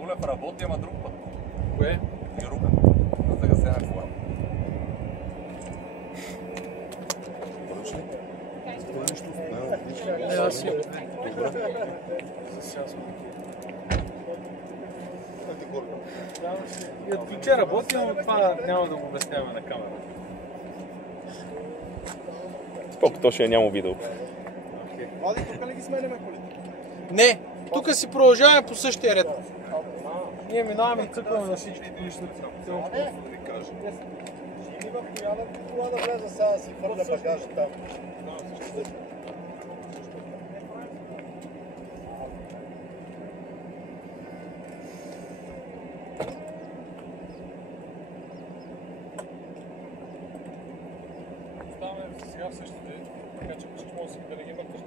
Олев работи, ама друг път. Кое? Юрука. На загасена кола. Аз имам. И от ключа работи, но това няма да го обясняваме на камера. Колко то ще е няма видео. Влади, тук ли ги сменяме колите? Не, тук си продължаваме по същия ред. Ние минаваме и цъкваме на всички колични. Жими в коя да кола да влеза сега да си фърля багажа там. Ставаме сега в същите, така че може да си да не ги мъркаш.